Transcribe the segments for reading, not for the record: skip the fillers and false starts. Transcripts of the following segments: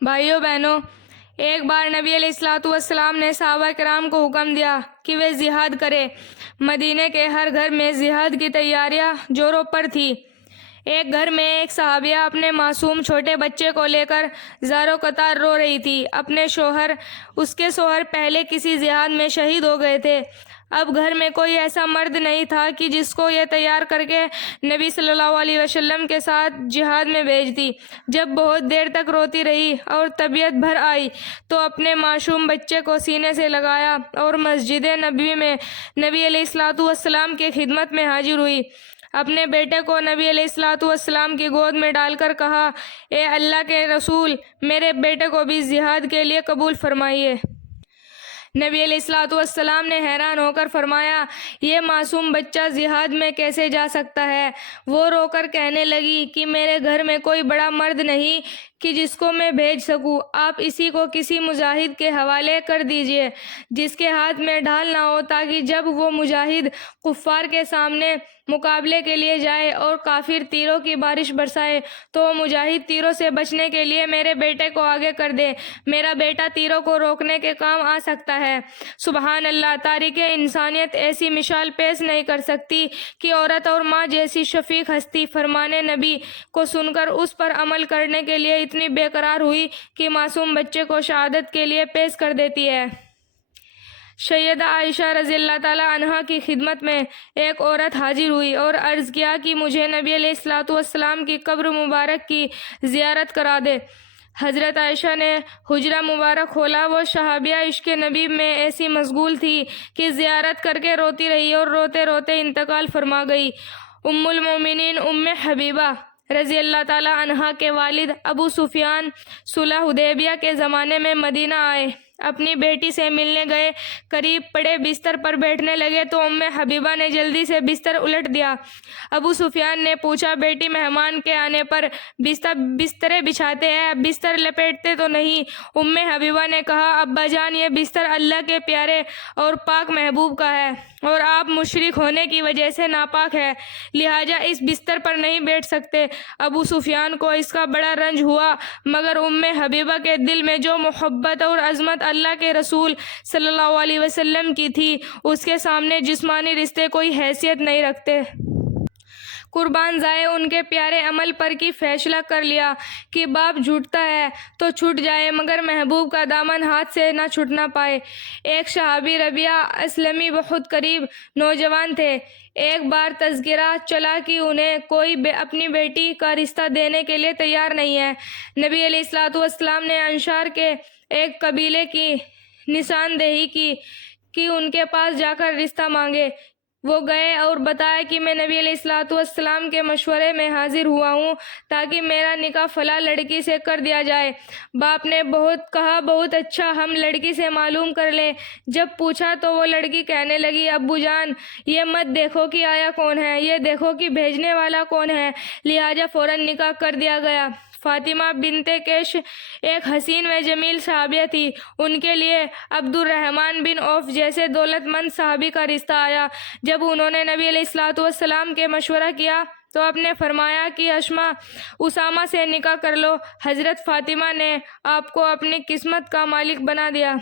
بھائیوں بہنوں، ایک بار نبی علیہ الصلوۃ والسلام نے صحابہ کرام کو حکم دیا کہ وہ جہاد کرے۔ مدینے کے ہر گھر میں جہاد کی تیاریاں زوروں پر تھی۔ ایک گھر میں ایک صحابیہ اپنے معصوم چھوٹے بچے کو لے کر زاروں قطار رو رہی تھی۔ اس کے شوہر پہلے کسی جہاد میں شہید ہو گئے تھے۔ اب گھر میں کوئی ایسا مرد نہیں تھا کہ جس کو یہ تیار کر کے نبی صلی اللہ علیہ وسلم کے ساتھ جہاد میں بھیجتی۔ جب بہت دیر تک روتی رہی اور طبیعت بھر آئی تو اپنے معصوم بچے کو سینے سے لگایا اور مسجد نبوی میں نبی علیہ الصلوۃ والسلام کی خدمت میں حاضر ہوئی۔ اپنے بیٹے کو نبی علیہ الصلوۃ والسلام کی گود میں ڈال کر کہا، اے اللہ کے رسول، میرے بیٹے کو بھی جہاد کے لیے قبول فرمائیے۔ نبی علیہ الصلوۃ والسلام نے حیران ہو کر فرمایا، یہ معصوم بچہ جہاد میں کیسے جا سکتا ہے؟ وہ رو کر کہنے لگی کہ میرے گھر میں کوئی بڑا مرد نہیں کہ جس کو میں بھیج سکوں۔ آپ اسی کو کسی مجاہد کے حوالے کر دیجئے جس کے ہاتھ میں ڈھال نہ ہو، تاکہ جب وہ مجاہد کفار کے سامنے مقابلے کے لیے جائے اور کافر تیروں کی بارش برسائے تو وہ مجاہد تیروں سے بچنے کے لیے میرے بیٹے کو آگے کر دے۔ میرا بیٹا تیروں کو روکنے کے کام آ سکتا ہے۔ سبحان اللہ! تاریخ انسانیت ایسی مثال پیش نہیں کر سکتی کہ عورت اور ماں جیسی شفیق ہستی فرمان نبی کو سن کر اس پر عمل کرنے کے لیے اتنی بے قرار ہوئی کہ معصوم بچے کو شہادت کے لیے پیش کر دیتی ہے۔ سیدہ عائشہ رضی اللہ تعالی عنہا کی خدمت میں ایک عورت حاضر ہوئی اور عرض کیا کہ مجھے نبی علیہ الصلوۃ والسلام کی قبر مبارک کی زیارت کرا دے۔ حضرت عائشہ نے حجرہ مبارک کھولا۔ وہ صحابیہ عشق نبی میں ایسی مشغول تھی کہ زیارت کر کے روتی رہی اور روتے روتے انتقال فرما گئی۔ ام المومنین ام حبیبہ رضی اللہ تعالی عنہا کے والد ابو سفیان صلح حدیبیہ کے زمانے میں مدینہ آئے، اپنی بیٹی سے ملنے گئے۔ قریب پڑے بستر پر بیٹھنے لگے تو ام حبیبہ نے جلدی سے بستر الٹ دیا۔ ابو سفیان نے پوچھا، بیٹی مہمان کے آنے پر بسترے بچھاتے ہیں، بستر لپیٹتے تو نہیں؟ ام حبیبہ نے کہا، ابا جان، یہ بستر اللہ کے پیارے اور پاک محبوب کا ہے اور آپ مشرک ہونے کی وجہ سے ناپاک ہے، لہٰذا اس بستر پر نہیں بیٹھ سکتے۔ ابو سفیان کو اس کا بڑا رنج ہوا، مگر ام حبیبہ کے دل میں جو محبت اور عظمت اللہ کے رسول صلی اللہ علیہ وسلم کی تھی، اس کے سامنے جسمانی رشتے کوئی حیثیت نہیں رکھتے۔ قربان جائے ان کے پیارے عمل پر کی فیصلہ کر لیا کہ باپ چھوٹتا ہے تو چھوٹ جائے مگر محبوب کا دامن ہاتھ سے نہ چھوٹنا پائے۔ ایک صحابی ربیعہ اسلمی بہت قریب نوجوان تھے۔ ایک بار تذکرہ چلا کہ انہیں کوئی اپنی بیٹی کا رشتہ دینے کے لیے تیار نہیں ہے۔ نبی علیہ الصلوۃ والسلام نے انصار کے ایک قبیلے کی نشاندہی کی کہ ان کے پاس جا کر رشتہ مانگے۔ وہ گئے اور بتایا کہ میں نبی علیہ الصلوۃ والسلام کے مشورے میں حاضر ہوا ہوں تاکہ میرا نکاح فلاں لڑکی سے کر دیا جائے۔ باپ نے کہا، بہت اچھا، ہم لڑکی سے معلوم کر لیں۔ جب پوچھا تو وہ لڑکی کہنے لگی، ابو جان، یہ مت دیکھو کہ آیا کون ہے، یہ دیکھو کہ بھیجنے والا کون ہے، لہٰذا فوراً نکاح کر دیا گیا۔ فاطمہ بنت کیش ایک حسین و جمیل صحابیہ تھی۔ ان کے لیے عبد الرحمن بن عوف جیسے دولت مند صحابی کا رشتہ آیا۔ جب انہوں نے نبی علیہ الصلوۃ والسلام کے مشورہ کیا تو آپ نے فرمایا کہ اسامہ سے نکاح کر لو۔ حضرت فاطمہ نے آپ کو اپنی قسمت کا مالک بنا دیا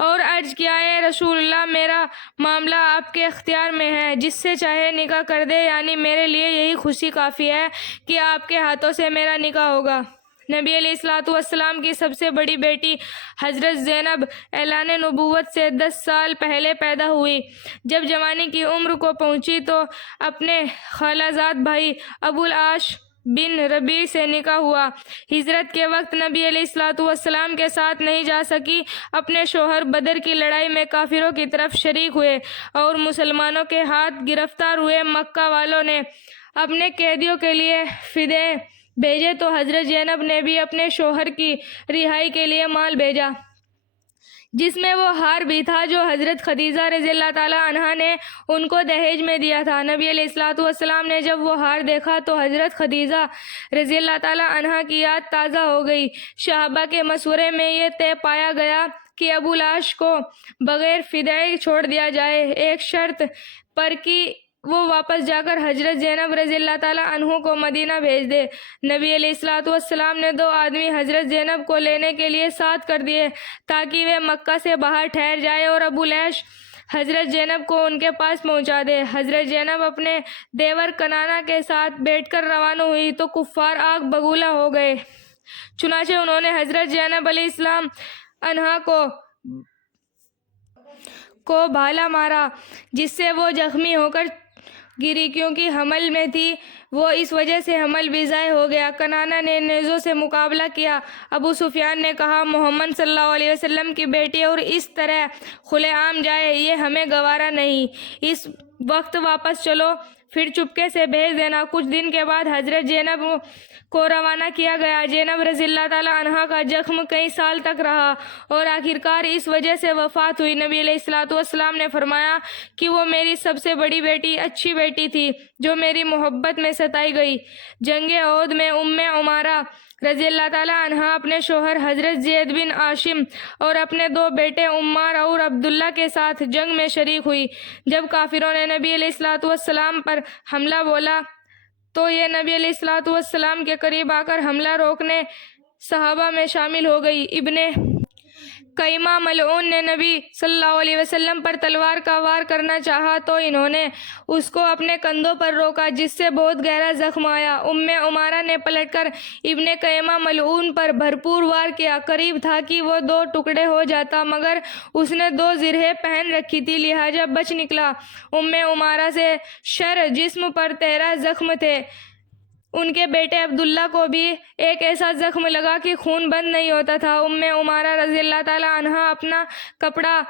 اور عرض کیا، اے رسول اللہ، میرا معاملہ آپ کے اختیار میں ہے، جس سے چاہے نکاح کر دے، یعنی میرے لیے یہی خوشی کافی ہے کہ آپ کے ہاتھوں سے میرا نکاح ہوگا۔ نبی علیہ الصلوۃ والسلام کی سب سے بڑی بیٹی حضرت زینب اعلان نبوت سے 10 سال پہلے پیدا ہوئی۔ جب جوانی کی عمر کو پہنچی تو اپنے خالہ زاد بھائی ابو العاص بن ربیع سے نکاح ہوا۔ ہجرت کے وقت نبی علیہ الصلوۃ والسلام کے ساتھ نہیں جا سکی۔ اپنے شوہر بدر کی لڑائی میں کافروں کی طرف شریک ہوئے اور مسلمانوں کے ہاتھ گرفتار ہوئے۔ مکہ والوں نے اپنے قیدیوں کے لیے فدیے بھیجے تو حضرت زینب نے بھی اپنے شوہر کی رہائی کے لیے مال بھیجا، جس میں وہ ہار بھی تھا جو حضرت خدیجہ رضی اللہ تعالی عنہا نے ان کو دہیج میں دیا تھا۔ نبی علیہ الصلوۃ والسلام نے جب وہ ہار دیکھا تو حضرت خدیجہ رضی اللہ تعالی عنہا کی یاد تازہ ہو گئی۔ صحابہ کے مشورے میں یہ طے پایا گیا کہ ابو العاص کو بغیر فدیے چھوڑ دیا جائے، ایک شرط پر کہ وہ واپس جا کر حضرت زینب رضی اللہ تعالیٰ عنہ کو مدینہ بھیج دے۔ نبی علیہ الصلوۃ والسلام نے 2 آدمی حضرت زینب کو لینے کے لیے ساتھ کر دیے تاکہ وہ مکہ سے باہر ٹھہر جائے اور ابو لہب حضرت زینب کو ان کے پاس پہنچا دے۔ حضرت زینب اپنے دیور کنانہ کے ساتھ بیٹھ کر روانہ ہوئی تو کفار آگ بگولا ہو گئے، چنانچہ انہوں نے حضرت زینب علیہ السلام عنہا کو بھالا مارا جس سے وہ زخمی ہو کر گری، کیونکہ حمل میں تھی، وہ اس وجہ سے حمل بھی ضائع ہو گیا۔ کنانہ نے نیزوں سے مقابلہ کیا۔ ابو سفیان نے کہا، محمد صلی اللہ علیہ وسلم کی بیٹی اور اس طرح کھلے عام جائے، یہ ہمیں گوارا نہیں، اس وقت واپس چلو، پھر چپکے سے بھیج دینا۔ کچھ دن کے بعد حضرت زینب کو روانہ کیا گیا۔ زینب رضی اللہ تعالیٰ عنہا کا زخم کئی سال تک رہا اور آخرکار اس وجہ سے وفات ہوئی۔ نبی علیہ الصلوۃ والسلام نے فرمایا کہ وہ میری سب سے بڑی بیٹی، اچھی بیٹی تھی جو میری محبت میں ستائی گئی۔ جنگ احد میں عمارہ رضی اللہ تعالیٰ عنہا اپنے شوہر حضرت زید بن عاصم اور اپنے 2 بیٹے عمار اور عبداللہ کے ساتھ جنگ میں شریک ہوئی۔ جب کافروں نے نبی علیہ الصلوۃ والسلام پر حملہ بولا تو یہ نبی علیہ الصلوۃ والسلام کے قریب آ کر حملہ روکنے صحابہ میں شامل ہو گئی۔ ابن قیمہ ملعون نے نبی صلی اللہ علیہ وسلم پر تلوار کا وار کرنا چاہا تو انہوں نے اس کو اپنے کندھوں پر روکا جس سے بہت گہرا زخم آیا۔ عمارہ نے پلٹ کر ابن قیمہ ملعون پر بھرپور وار کیا، قریب تھا کہ وہ 2 ٹکڑے ہو جاتا مگر اس نے 2 زرہیں پہن رکھی تھی لہٰذا بچ نکلا۔ عمارہ سے شر جسم پر 13 زخم تھے۔ ان کے بیٹے عبداللہ کو بھی ایک ایسا زخم لگا کہ خون بند نہیں ہوتا تھا۔ عمارہ رضی اللہ تعالیٰ عنہا اپنا کپڑا